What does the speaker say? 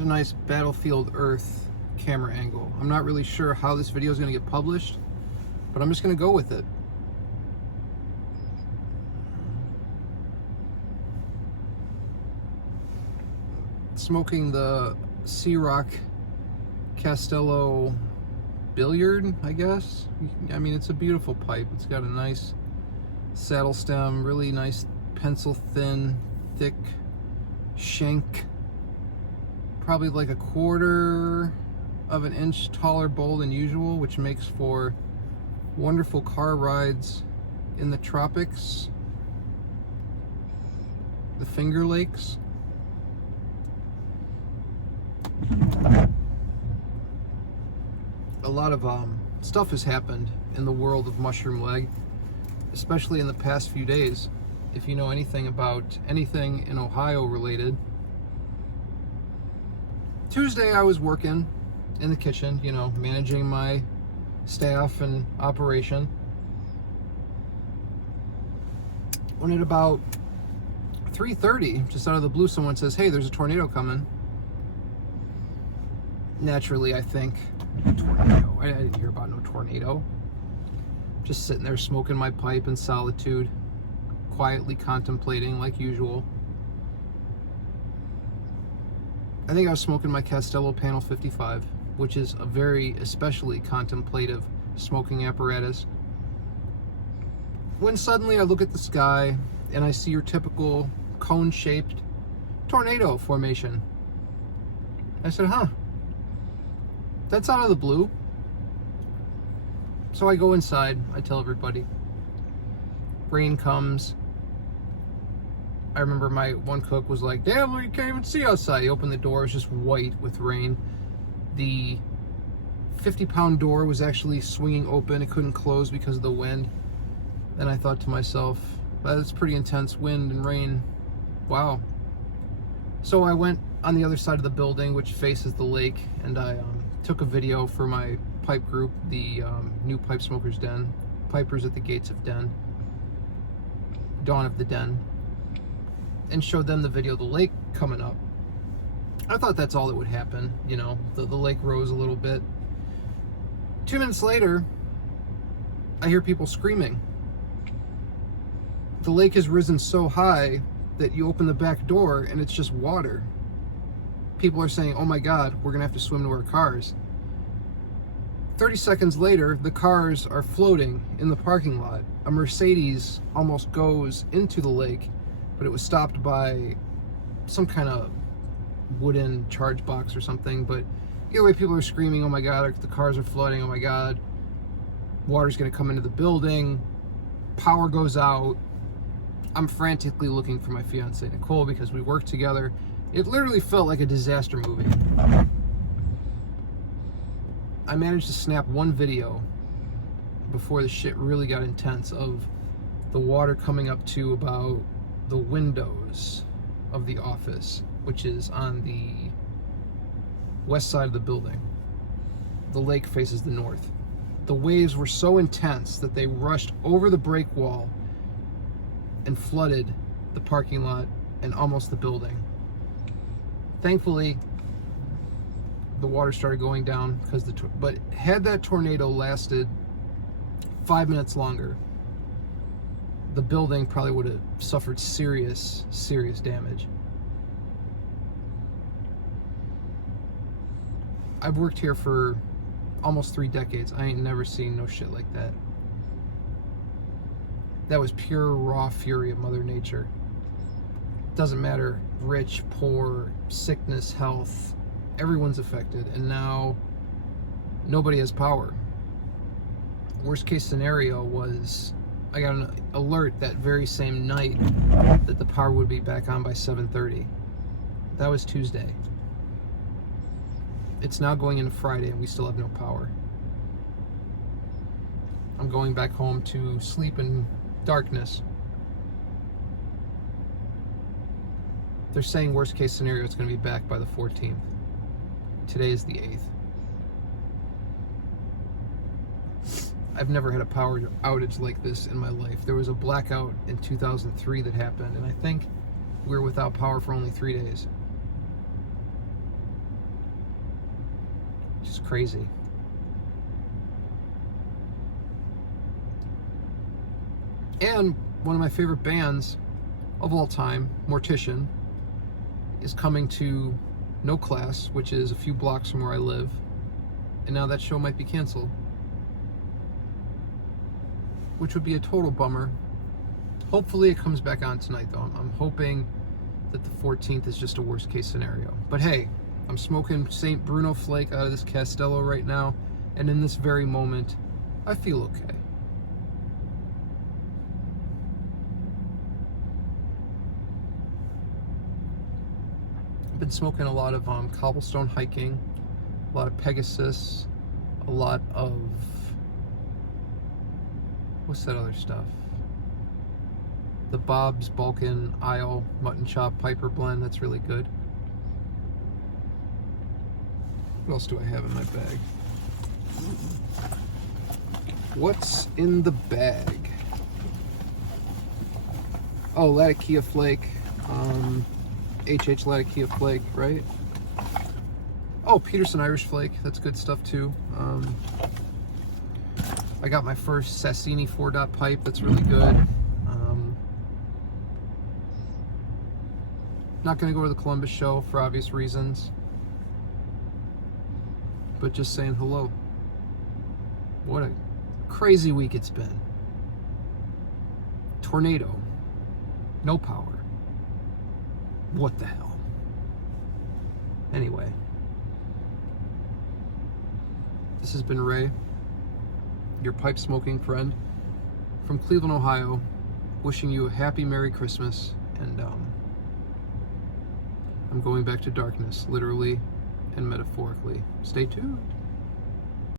There's a nice Battlefield Earth camera angle. I'm not really sure how this video is going to get published, but I'm just going to go with it. Smoking the C-Rock Castello billiard, I guess. I mean, it's a beautiful pipe. It's got a nice saddle stem, really nice pencil thin, thick shank. Probably like a 1/4 of an inch taller bowl than usual, which makes for wonderful car rides in the tropics, the Finger Lakes. A lot of stuff has happened in the world of mushroom leg, especially in the past few days. If you know anything about anything in Ohio related. Tuesday I was working in the kitchen, you know, managing my staff and operation. When at about 3:30, just out of the blue, someone says, "Hey, there's a tornado coming." Naturally, I think, tornado. I didn't hear about no tornado. Just sitting there smoking my pipe in solitude, quietly contemplating like usual. I think I was smoking my Castello Panel 55, which is a very especially contemplative smoking apparatus. When suddenly I look at the sky and I see your typical cone-shaped tornado formation. I said, huh, that's out of the blue. So I go inside, I tell everybody. Rain comes. I remember my one cook was like, "Damn, you can't even see outside." He opened the door, it was just white with rain. The 50-pound door was actually swinging open. It couldn't close because of the wind. And I thought to myself, that's pretty intense wind and rain. Wow. So I went on the other side of the building, which faces the lake, and I took a video for my pipe group, the New Pipe Smokers Den, Pipers at the Gates of Den, Dawn of the Den, and showed them the video of the lake coming up. I thought that's all that would happen, you know, the lake rose a little bit. 2 minutes later, I hear people screaming. The lake has risen so high that you open the back door and it's just water. People are saying, "Oh my God, we're gonna have to swim to our cars." 30 seconds later, the cars are floating in the parking lot. A Mercedes almost goes into the lake, but it was stopped by some kind of wooden charge box or something. But either way, people are screaming, "Oh my God, the cars are flooding, oh my God. Water's gonna come into the building." Power goes out. I'm frantically looking for my fiance, Nicole, because we work together. It literally felt like a disaster movie. I managed to snap one video before the shit really got intense of the water coming up to about the windows of the office, which is on the west side of the building. The lake faces the north. The waves were so intense that they rushed over the break wall and flooded the parking lot and almost the building. Thankfully, the water started going down because but had that tornado lasted 5 minutes longer, the building probably would have suffered serious damage. I've worked here for almost 3 decades. I ain't never seen no shit like that. That was pure raw fury of Mother Nature. Doesn't matter, rich, poor, sickness, health, everyone's affected, and now nobody has power. Worst case scenario was I got an alert that very same night that the power would be back on by 7:30. That was Tuesday. It's now going into Friday and we still have no power. I'm going back home to sleep in darkness. They're saying worst case scenario it's going to be back by the 14th. Today is the 8th. I've never had a power outage like this in my life. There was a blackout in 2003 that happened, and I think we were without power for only 3 days. Just crazy. And one of my favorite bands of all time, Mortician, is coming to No Class, which is a few blocks from where I live. And now that show might be canceled, which would be a total bummer. Hopefully it comes back on tonight, though. I'm hoping that the 14th is just a worst case scenario. But hey, I'm smoking St. Bruno Flake out of this Castello right now, and in this very moment, I feel okay. I've been smoking a lot of cobblestone hiking, a lot of Pegasus, a lot of, what's that other stuff? The Bob's Balkan Isle Mutton Chop Piper Blend, that's really good. What else do I have in my bag? What's in the bag? Oh, Latakia Flake. HH Latakia Flake, right? Oh, Peterson Irish Flake. That's good stuff too. I got my first Sassini 4-dot pipe. That's really good. Not going to go to the Columbus show for obvious reasons, but just saying hello. What a crazy week it's been. Tornado. No power. What the hell? Anyway. This has been Ray, your pipe smoking friend from Cleveland, Ohio, wishing you a happy Merry Christmas, and I'm going back to darkness, literally and metaphorically. Stay tuned.